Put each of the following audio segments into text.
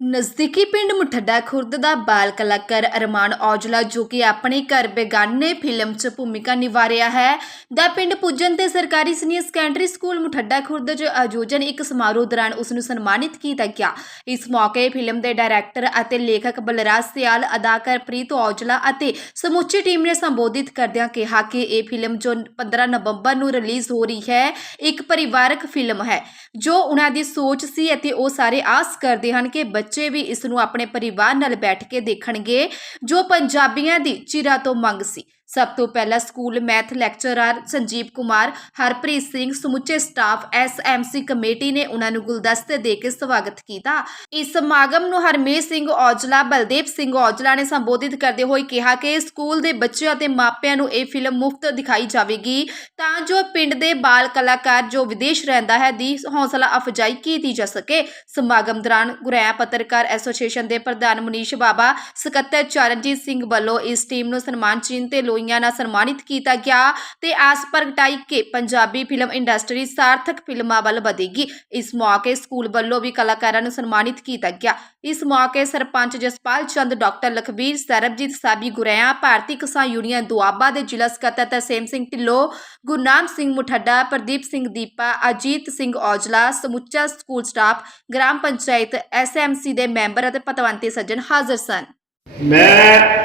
ਨਜ਼ਦੀਕੀ ਪਿੰਡ ਮੁਠੱਡਾ ਖੁਰਦ ਦਾ ਬਾਲ ਕਲਾਕਾਰ ਅਰਮਾਨ ਔਜਲਾ, ਜੋ ਕਿ ਆਪਣੇ ਘਰ ਬੇਗਾਨੇ ਫਿਲਮ 'ਚ ਭੂਮਿਕਾ ਨਿਭਾ ਰਿਹਾ ਹੈ, ਦਾ ਪਿੰਡ ਪੁੱਜਣ ਤੇ ਸਰਕਾਰੀ senior secondary school Muthadda Khurd 'ਚ ਆਯੋਜਨ ਇੱਕ ਸਮਾਰੋਹ ਦੌਰਾਨ ਉਸ ਨੂੰ ਸਨਮਾਨਿਤ ਕੀਤਾ ਗਿਆ। ਇਸ ਮੌਕੇ ਫਿਲਮ ਦੇ ਡਾਇਰੈਕਟਰ ਅਤੇ ਲੇਖਕ ਬਲਰਾਜ ਸਿਆਲ, ਅਦਾਕਾਰ ਪ੍ਰੀਤ ਔਜਲਾ ਅਤੇ ਸਮੁੱਚੀ ਟੀਮ ਨੇ ਸੰਬੋਧਿਤ ਕਰਦਿਆਂ ਕਿਹਾ ਕਿ ਇਹ ਫਿਲਮ ਜੋ 15 ਨਵੰਬਰ ਨੂੰ ਰਿਲੀਜ਼ ਹੋ ਰਹੀ ਹੈ, ਇੱਕ ਪਰਿਵਾਰਕ ਫਿਲਮ ਹੈ। ਜੋ ਉਹਨਾਂ ਦੀ ਸੋਚ ਸੀ ਅਤੇ ਉਹ ਸਾਰੇ ਆਸ ਕਰਦੇ ਹਨ ਕਿ ਬੱਚੇ ਵੀ ਇਸ ਨੂੰ ਆਪਣੇ ਪਰਿਵਾਰ ਨਾਲ ਬੈਠ ਕੇ ਦੇਖਣਗੇ, ਜੋ ਪੰਜਾਬੀਆਂ ਦੀ ਚਿਰਾਂ ਤੋਂ ਮੰਗ ਸੀ। ਸਭ ਤੋਂ ਪਹਿਲਾਂ school math lecturer Sanjeev Kumar, Harpreet Singh ਸਮੁੱਚੇ ਸਟਾਫ ਐਸਐਮਸੀ ਕਮੇਟੀ ਨੇ ਉਹਨਾਂ ਨੂੰ ਗੁਲਦਸਤੇ ਦੇ ਕੇ ਸਵਾਗਤ ਕੀਤਾ। ਇਸ ਸਮਾਗਮ ਨੂੰ ਹਰਮੀਤ ਸਿੰਘ ਔਜਲਾ, ਬਲਦੇਵ ਸਿੰਘ ਔਜਲਾ ਨੇ ਸੰਬੋਧਿਤ ਕਰਦੇ ਹੋਏ ਕਿਹਾ ਕਿ ਸਕੂਲ ਦੇ ਬੱਚਿਆਂ ਅਤੇ ਮਾਪਿਆਂ ਨੂੰ ਇਹ ਫਿਲਮ ਮੁਫਤ ਦਿਖਾਈ ਜਾਵੇਗੀ। ਤਾਂ ਜੋ ਪਿੰਡ ਦੇ ਬਾਲ ਕਲਾਕਾਰ ਜੋ ਵਿਦੇਸ਼ ਰਹਿੰਦਾ ਹੈ, ਦੀ ਹੌਸਲਾ ਅਫਜਾਈ ਕੀਤੀ ਜਾ ਸਕੇ। ਸਮਾਗਮ ਦੌਰਾਨ ਗੁਰੈਆ ਪੱਤਰਕਾਰ ਐਸੋਸੀਏਸ਼ਨ ਦੇ ਪ੍ਰਧਾਨ ਮਨੀਸ਼ ਬਾਬਾ, ਸਕੱਤਰ ਚਰਨਜੀਤ ਸਿੰਘ ਵੱਲੋਂ ਇਸ ਟੀਮ ਨੂੰ ਸਨਮਾਨ ਚਿੰਨ੍ਹ ਤੇ ਲੋਈਆਂ ਨਾਲ ਸਨਮਾਨਿਤ ਕੀਤਾ ਗਿਆ ਤੇ ਆਸ ਪ੍ਰਗਟਾਈ ਕਿ ਪੰਜਾਬੀ ਫਿਲਮ ਇੰਡਸਟਰੀ ਸਾਰਥਕ ਫਿਲਮਾਂ ਵੱਲ ਵਧੇਗੀ। ਇਸ ਮੌਕੇ ਸਕੂਲ ਵੱਲੋਂ ਵੀ ਕਲਾਕਾਰਾਂ ਨੂੰ ਸਨਮਾਨਿਤ ਕੀਤਾ ਗਿਆ। ਇਸ ਮੌਕੇ ਸਰਪੰਚ ਜਸਪਾਲ ਚੰਦ, ਡਾਕਟਰ ਲਖਬੀਰ ਸਰਬਜੀਤ ਸਾਬੀ ਗੁਰੈਆ ਭਾਰਤੀ ਕਿਸਾਨ ਯੂਨੀਅਨ ਦੁਆਬਾ ਦੇ ਜ਼ਿਲ੍ਹਾ ਸਕੱਤਰ ਤਰਸੇਮ ਸਿੰਘ ਢਿੱਲੋਂ, ਗੁਰਨਾਮ ਸਿੰਘ ਮੁਠੱਡਾ, ਪ੍ਰਦੀਪ ਸਿੰਘ ਦੀਪਾ, ਅਜੀਤ ਸਿੰਘ ਔਜਲਾ, ਸਮੁੱਚਾ school staff, gram panchayat SMC ਦੇ ਮੈਂਬਰ ਅਤੇ ਪਤਵੰਤੇ ਸੱਜਣ ਹਾਜ਼ਰ ਸਨ। ਮੈਂ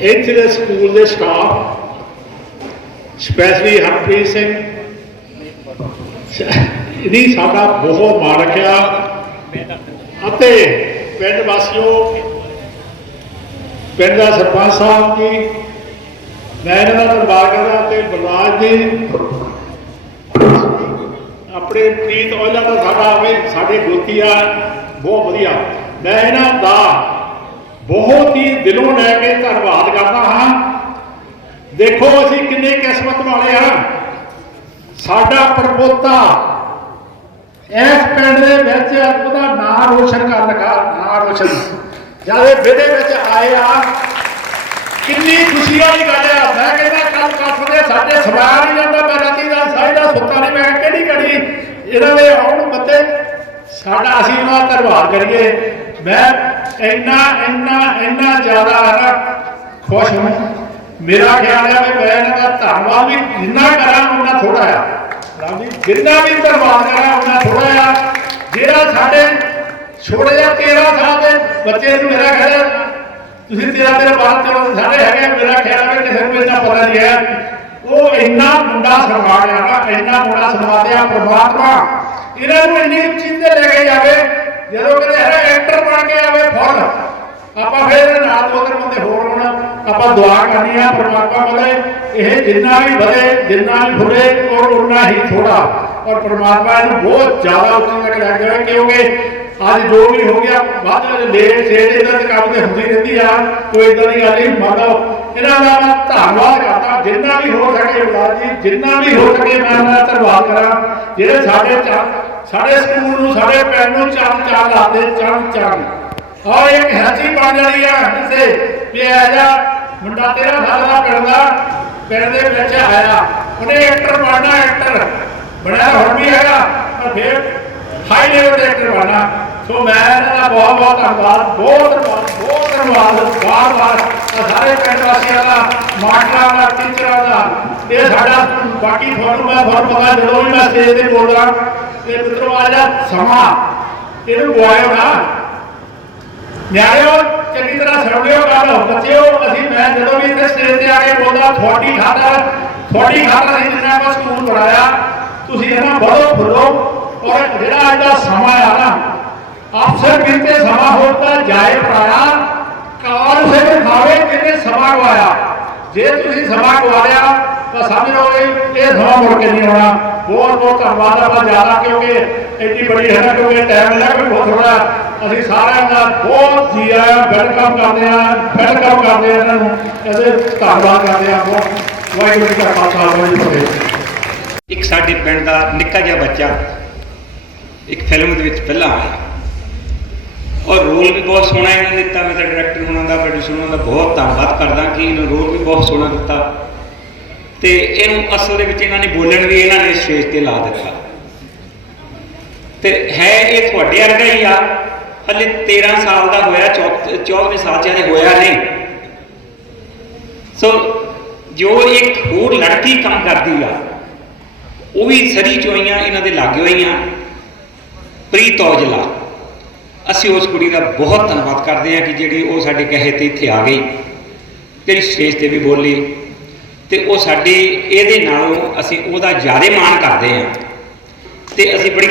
ਇੱਥੇ ਦੇ ਸਕੂਲ ਦੇ ਸਟਾਫ ਸਪੈਸ਼ਲੀ ਹਰਪ੍ਰੀਤ ਸਿੰਘ, ਇਹਦੀ ਸਾਡਾ ਬਹੁਤ ਮਾਣ ਰੱਖਿਆ। ਅਤੇ ਪਿੰਡ ਵਾਸੀਓ, ਪਿੰਡ ਦਾ ਸਰਪੰਚ ਸਾਹਿਬ ਜੀ, ਮੈਂ ਇਹਨਾਂ ਦਾ ਧੰਨਵਾਦ ਕਰਦਾ ਤੇ ਬਲਰਾਜ ਜੀ, ਆਪਣੇ ਪ੍ਰੀਤ ਔਜਲਾ ਦਾ ਸਾਡਾ ਵੀ ਸਾਡੇ ਦੋਸਤੀ ਆ, ਬਹੁਤ ਵਧੀਆ। ਮੈਂ ਇਹਨਾਂ ਦਾ ਬਹੁਤ ਹੀ ਦਿਲੋਂ ਲੈ ਕੇ ਧੰਨਵਾਦ ਕਰਦਾ ਹਾਂ। ਦੇਖੋ ਅਸੀਂ ਕਿੰਨੇ ਕਿਸਮਤ ਵਾਲੇ ਹਾਂ। ਸਾਡਾ ਪ੍ਰਪੋਤਾ ਇਸ ਪਿੰਡ ਦੇ ਵਿੱਚ ਉਹਦਾ ਨਾਂ ਰੋਸ਼ਨ ਕਰ ਲਗਾ, ਨਾਂ ਰੋਸ਼ਨ। ਜਦ ਇਹ ਵਿਹੜੇ ਵਿੱਚ ਆਏ ਆ, ਕਿੰਨੀ ਖੁਸ਼ੀ ਵਾਲੀ ਗੱਲ ਆ। ਮੈਂ ਕਹਿੰਦਾ ਕੱਲ ਕੱਪ ਦੇ ਸਾਡੇ ਸਵਾਰ ਨਹੀਂ ਜਾਂਦਾ, ਮੈਂ ਰਾਤੀ ਦਾ ਸਾਈਦਾ ਸੁੱਤਾ ਨਹੀਂ, ਮੈਂ ਕਿਹੜੀ ਘੜੀ? ਇਹਨਾਂ ਦੇ ਆਉਣ ਮੱਤੇ ਸਾਡਾ ਅਸੀਂ ਉਹਨਾਂ ਦਾ ਧੰਨਵਾਦ ਕਰੀਏ। ਮੈਂ ਇੰਨਾ ਇੰਨਾ ਇੰਨਾ ਜ਼ਿਆਦਾ ਨਾ ਖੁਸ਼ ਹਾਂ। ਮੇਰਾ ਖਿਆਲ ਹੈ ਵੀ ਮੈਂ ਦਾ ਧੰਨਵਾਦ ਵੀ ਜਿੰਨਾ ਕਰਾਂ ਉਹਨਾਂ ਥੋੜਾ ਆ। ਰਾਮ ਜੀ ਜਿੰਨਾ ਵੀ ਧੰਨਵਾਦ ਕਰਾਂ ਉਹਨਾਂ ਥੋੜਾ ਆ। ਜਿਹੜਾ ਸਾਡੇ ਛੋਟੇ ਜਿਹਾ 13 ਸਾਲ ਦੇ ਬੱਚੇ ਨੂੰ ਮੇਰਾ ਖਿਆਲ ਤੁਸੀਂ ਤੇਰਾ ਤੇਰਾ ਬਾਤ ਚਲੋ ਸਾਰੇ ਹੈਗੇ ਆ, ਮੇਰਾ ਖਿਆਲ ਹੈ ਕਿਸੇ ਨੂੰ ਇੰਨਾ ਪਤਾ ਨਹੀਂ ਹੈ। ਉਹ ਇੰਨਾ ਮੁੰਡਾ ਸਨਮਾਨ ਆ ਇੰਨਾ ਮੁੰਡਾ ਸਨਮਾਨਿਆ ਪ੍ਰਮਾਤਮਾ। ਇਹਨਾਂ ਨੂੰ ਇੰਨੀ ਉੱਚੀ ਤੇ ਲੈ ਕੇ ਜਾਵੇ ਜਦੋਂ ਕਿਤੇ ਹੈ ਐਕਟਰ ਬਣ ਕੇ ਆਵੇ ਫੁੱਲ ਆਪਾਂ ਫਿਰ ਨਾਲ ਦੋ ਬੰਦੇ ਹੋਰ ਹੋਣ। ਆਪਾਂ ਦੁਆ ਕਰਨੀ ਆ, ਪ੍ਰਮਾਤਮਾ ਕੋਲੇ ਇਹ ਜਿੰਨਾ ਵੀ ਵਧੇ, ਜਿੰਨਾ ਵੀ ਫੁੱਲੇ ਔਰ ਉਨਾ ਹੀ ਥੋੜਾ ਔਰ ਪ੍ਰਮਾਤਮਾ ਇਹਨੂੰ ਬਹੁਤ ਜ਼ਿਆਦਾ ਉੱਚੀ ਤੱਕ ਲੈ ਕੇ ਕਿਉਂਕਿ ਅੱਜ ਜੋ ਵੀ ਹੋ ਗਿਆ, ਬਾਅਦ ਵਿੱਚ ਲੇਟ ਸੇਟ ਇਦਾਂ ਦੇ ਕੰਮ ਤੇ ਹੁੰਦੀ ਰਹਿੰਦੀ ਆ। ਕੋਈ ਇਦਾਂ ਦੀ ਗੱਲ ਨਹੀਂ, ਮੰਨੋ ਇਹਨਾਂ ਦਾ ਮੈਂ ਧੰਨਵਾਦ ਕਰਦਾ, ਜਿੰਨਾ ਵੀ ਹੋ ਸਕੇ ਬਲਾਦ ਜੀ, ਜਿੰਨਾ ਵੀ ਹੋ ਸਕੇ ਮੈਂ ਇਹਨਾਂ ਦਾ ਧੰਨਵਾਦ ਕਰਾਂ। ਜਿਹੜੇ ਸਾਡੇ ਚਾ- ਸਾਡੇ ਸਕੂਲ ਨੂੰ, ਸਾਡੇ ਪਿੰਡ ਨੂੰ ਚੰਨ ਚਾਰ ਲਾਦੇ ਚੰਨ ਚੰਨ। ਔਰ ਇੱਕ ਹੈਸੀ ਬਣ ਜਾਣੀ ਆ ਕਿਸੇ ਵੀ ਆ ਜਾ, ਮੁੰਡਾ ਤੇਰਾ ਸਾਲ ਪਿੰਡ ਦਾ, ਪਿੰਡ ਦੇ ਵਿੱਚ ਆਇਆ। ਉਹਨੇ ਐਕਟਰ ਬਣਨਾ ਐਕਟਰ ਬਣਿਆ ਹੁਣ ਵੀ ਹੈਗਾ, ਪਰ ਫਿਰ ਹਾਈ ਲੈਵਲ ਦੇ ਐਕਟਰ ਬਣਨਾ ਸੋ ਮੈਂ ਇਹਨਾਂ ਦਾ ਬਹੁਤ ਬਹੁਤ ਧੰਨਵਾਦ ਬਹੁਤ ਧੰਨਵਾਦ ਬਹੁਤ ਧੰਨਵਾਦ ਬਾਰ ਬਾਰ ਸਾਰੇ ਪਿੰਡ ਵਾਸੀਆਂ ਦਾ, ਮਾਸਟਰਾਂ ਦਾ, ਟੀਚਰਾਂ ਦਾ, ਇਹ ਸਾਡਾ ਬਾਕੀ ਤੁਹਾਨੂੰ ਮੈਂ, ਤੁਹਾਨੂੰ ਪਤਾ ਜਦੋਂ ਵੀ ਮੈਂ ਸਟੇਜ ਤੇ ਬੋਲਦਾ ਤੇ ਮਿੱਤਰੋ ਆ ਜਾ ਸਮਾਂ ਇਹਨੂੰ ਗਵਾਇਓ ਨਾ। ਨਿਆਣਿਓ, ਚੰਗੀ ਤਰ੍ਹਾਂ ਸੁਣਿਓ ਗੱਲ, ਬੱਚਿਓ, ਅਸੀਂ ਮੈਂ ਜਦੋਂ ਵੀ ਇੱਥੇ ਸਟੇਜ ਤੇ ਆ ਕੇ ਬੋਲਦਾ, ਤੁਹਾਡੀ ਖਾਤਰ ਤੁਹਾਡੀ ਖਾਤਰ ਅਸੀਂ ਜਿੰਨਾ ਆਪਾਂ ਸਕੂਲ ਪੜਾਇਆ ਤੁਸੀਂ ਇਹਨਾਂ ਬੜੋ ਫੁੱਲੋ ਔਰ ਜਿਹੜਾ ਅੱਜ ਦਾ ਸਮਾਂ ਆ ਨਾ, ਅਫਸਰ ਕਿਤੇ ਸਮਾਂ ਹੋਤਾ ਜਾਏ ਪੜਾਇਆ ਕਾਲ ਸੇ ਖਾਵੇ ਕਿੰਨੇ ਸਮਾਂ ਗਵਾਇਆ। ਜੇ ਤੁਸੀਂ ਸਮਾਂ ਗਵਾਇਆ ਤਾਂ ਸਮਝ ਲਓ ਇਹ ਸਮਾਂ ਮੁੜ ਕੇ ਨਹੀਂ ਆਉਣਾ। ਬਹੁਤ ਬਹੁਤ ਧੰਨਵਾਦ ਆਪਾਂ ਜ਼ਿਆਦਾ ਕਿਉਂਕਿ ਇੰਨੀ ਬੜੀ ਹੈ ਕਿਉਂਕਿ ਟਾਈਮ ਲੱਗਾ ਵੀ ਬਹੁਤ ਥੋੜਾ ਅਸੀਂ ਸਾਰਿਆਂ ਦਾ ਬਹੁਤ ਜੀ ਆਇਆਂ ਵੈਲਕਮ ਕਰਦੇ ਆ ਵੈਲਕਮ ਕਰਦੇ ਆ ਇਹਨਾਂ ਨੂੰ। ਇਹਦੇ ਧੰਨਵਾਦ ਕਰਦੇ ਆ ਬਹੁਤ। ਵਾਹਿਗੁਰੂ ਜੀ ਕਾ ਖਾਲਸਾ, ਵਾਹਿਗੁਰੂ ਜੀ ਕੀ ਫਤਿਹ। ਇੱਕ ਸਾਡੇ ਪਿੰਡ ਦਾ ਨਿੱਕਾ ਜਿਹਾ ਬੱਚਾ ਇੱਕ ਫਿਲਮ ਦੇ ਵਿੱਚ ਪਹਿਲਾਂ ਆਇਆ। ਔਰ ਰੋਲ ਵੀ ਬਹੁਤ ਸੋਹਣਾ ਇਹਨਾਂ ਨੇ ਦਿੱਤਾ, ਮੈਂ ਤਾਂ ਡਾਇਰੈਕਟਰ ਹੋਣਾ ਦਾ ਪ੍ਰੋਡਿਊਸਰ ਹੋਣਾ ਦਾ ਬਹੁਤ ਧੰਨਵਾਦ ਕਰਦਾ ਕਿ ਇਹਨੂੰ ਰੋਲ ਵੀ ਬਹੁਤ ਸੋਹਣਾ ਦਿੱਤਾ। ਤੇ ਇਹਨੂੰ ਅਸਲ ਦੇ ਵਿੱਚ ਇਹਨਾਂ ਨੇ ਬੋਲਣ ਵੀ ਇਹਨਾਂ ਨੇ ਸਟੇਜ ਤੇ ਲਾ ਦਿੱਤਾ। ਤੇ ਹੈ ਇਹ ਤੁਹਾਡੇ ਵਰਗਾ ਹੀ ਆ। ਹਲੇ 13 ਸਾਲ ਦਾ ਹੋਇਆ 14ਵੇਂ ਸਾਲ ਚ ਹਲੇ ਹੋਇਆ ਨਹੀਂ। ਸੋ ਜੋ ਇੱਕ ਹੋਰ ਲੜਕੀ ਕੰਮ ਕਰਦੀ ਆ, ਉਹ ਵੀ ਸਰੀ ਚੋਈਆਂ ਇਹਨਾਂ ਦੇ ਲਾਗੇ ਹੋਈਆਂ। ਪ੍ਰੀਤ ਔਜਲਾ। ਅਸੀਂ ਉਸ ਕੁੜੀ ਦਾ ਬਹੁਤ ਧੰਨਵਾਦ ਕਰਦੇ ਹਾਂ ਕਿ ਜਿਹੜੀ ਉਹ ਸਾਡੇ ਕਹੇ ਤੇ ਇੱਥੇ ਆ ਗਈ। ਤੇਰੀ ਸਟੇਜ ਤੇ ਵੀ ਬੋਲੀ। ਤੇ ਉਹ ਸਾਡੀ, ਇਹਦੇ ਨਾਲੋਂ ਅਸੀਂ ਉਹਦਾ ਜ਼ਿਆਦਾ ਮਾਣ ਕਰਦੇ ਹਾਂ। ਤੇ ਅਸੀਂ ਬੜੀ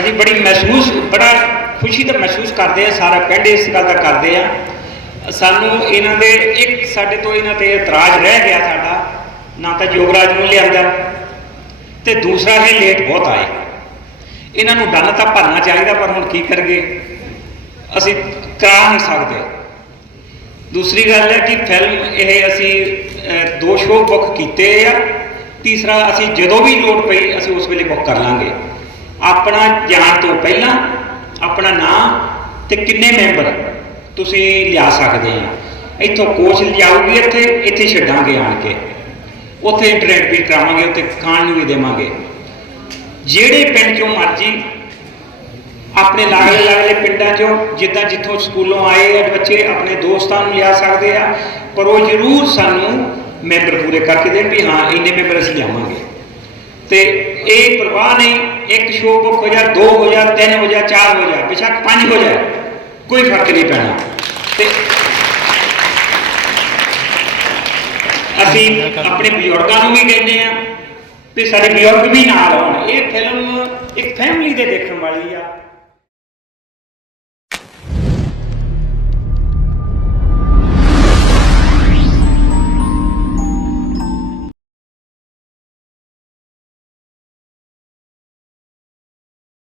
ਅਸੀਂ ਬੜੀ ਮਹਿਸੂਸ, ਬੜਾ ਖੁਸ਼ੀ ਤਾਂ ਮਹਿਸੂਸ ਕਰਦੇ ਆ ਸਾਰਾ ਪਿੰਡ ਇਸ ਗੱਲ ਦਾ ਕਰਦੇ ਆ ਸਾਨੂੰ ਇਹਨਾਂ ਦੇ ਇੱਕ ਸਾਡੇ ਤੋਂ ਇਹਨਾਂ ਤੇ ਇਤਰਾਜ਼ ਰਹਿ ਗਿਆ ਸਾਡਾ, ਨਾ ਤਾਂ ਯੋਗਰਾਜ ਨੂੰ ਲਿਆਂਦਾ ਤੇ ਦੂਸਰਾ ਇਹ ਲੇਟ ਬਹੁਤ ਆਏ। ਇਹਨਾਂ ਨੂੰ ਡੰਨ ਤਾਂ ਭਰਨਾ ਚਾਹੀਦਾ, ਪਰ ਹੁਣ ਕੀ ਕਰਗੇ ਅਸੀਂ ਕਰਾ ਨਹੀਂ ਸਕਦੇ। ਦੂਸਰੀ ਗੱਲ ਹੈ ਕਿ ਫਿਲਮ ਇਹ ਅਸੀਂ ਦੋ ਸ਼ੋਅ ਬੁੱਕ ਕੀਤੇ ਆ। ਤੀਸਰਾ, ਅਸੀਂ ਜਦੋਂ ਵੀ ਲੋੜ ਪਈ, ਅਸੀਂ ਉਸ ਵੇਲੇ ਬੁੱਕ ਕਰ ਲਾਂਗੇ। ਆਪਣਾ ਜਾਣ ਤੋਂ ਪਹਿਲਾਂ ਆਪਣਾ ਨਾਮ ਤੇ ਕਿੰਨੇ ਮੈਂਬਰ ਤੁਸੀਂ ਲਿਆ ਸਕਦੇ ਆ। ਇੱਥੋਂ ਕੋਚ ਲਿਆਉਗੀ ਇੱਥੇ ਇੱਥੇ ਛੱਡਾਂਗੇ ਆਣ ਕੇ। ਉੱਥੇ ਇੰਟਰਨੈਟ ਵੀ ਕਰਾਵਾਂਗੇ, ਉੱਥੇ ਖਾਣ ਨੂੰ ਵੀ ਦੇਵਾਂਗੇ। ਜਿਹੜੇ ਪਿੰਡ ਚੋਂ ਮਰਜ਼ੀ ਆਪਣੇ ਲਾਗਲੇ ਲਾਗਲੇ ਪਿੰਡਾਂ ਚੋਂ ਜਿੱਦਾਂ ਜਿੱਥੋਂ ਸਕੂਲੋਂ ਆਏ ਆ, ਬੱਚੇ ਆਪਣੇ ਦੋਸਤਾਂ ਨੂੰ ਲਿਆ ਸਕਦੇ ਆ, ਪਰ ਉਹ ਜ਼ਰੂਰ ਸਾਨੂੰ ਮੈਂਬਰ ਪੂਰੇ ਕਰਕੇ ਦੇਣ ਵੀ ਹਾਂ, ਇੰਨੇ ਮੈਂਬਰ ਅਸੀਂ ਲਿਆਵਾਂਗੇ। ਤੇ ਇਹ ਪਰਵਾਹ ਨਹੀਂ, ਇੱਕ ਸ਼ੋਅ ਬੁੱਕ ਹੋ ਜਾ, ਦੋ ਹੋ ਜਾ, ਤਿੰਨ ਹੋ ਜਾ, ਚਾਰ ਹੋ ਜਾ, ਬੇਸ਼ੱਕ ਪੰਜ ਹੋ ਜਾ, ਕੋਈ ਫ਼ਰਕ ਨਹੀਂ ਪੈਣਾ। ਤੇ ਅਸੀਂ ਆਪਣੇ ਬਜ਼ੁਰਗਾਂ ਨੂੰ ਵੀ ਕਹਿੰਦੇ ਆ ਵੀ ਸਾਡੇ ਬਜ਼ੁਰਗ ਵੀ ਨਾਲ ਆਉਣ। ਇਹ ਫਿਲਮ ਇੱਕ ਫੈਮਿਲੀ ਦੇ ਦੇਖਣ ਵਾਲੀ ਆ।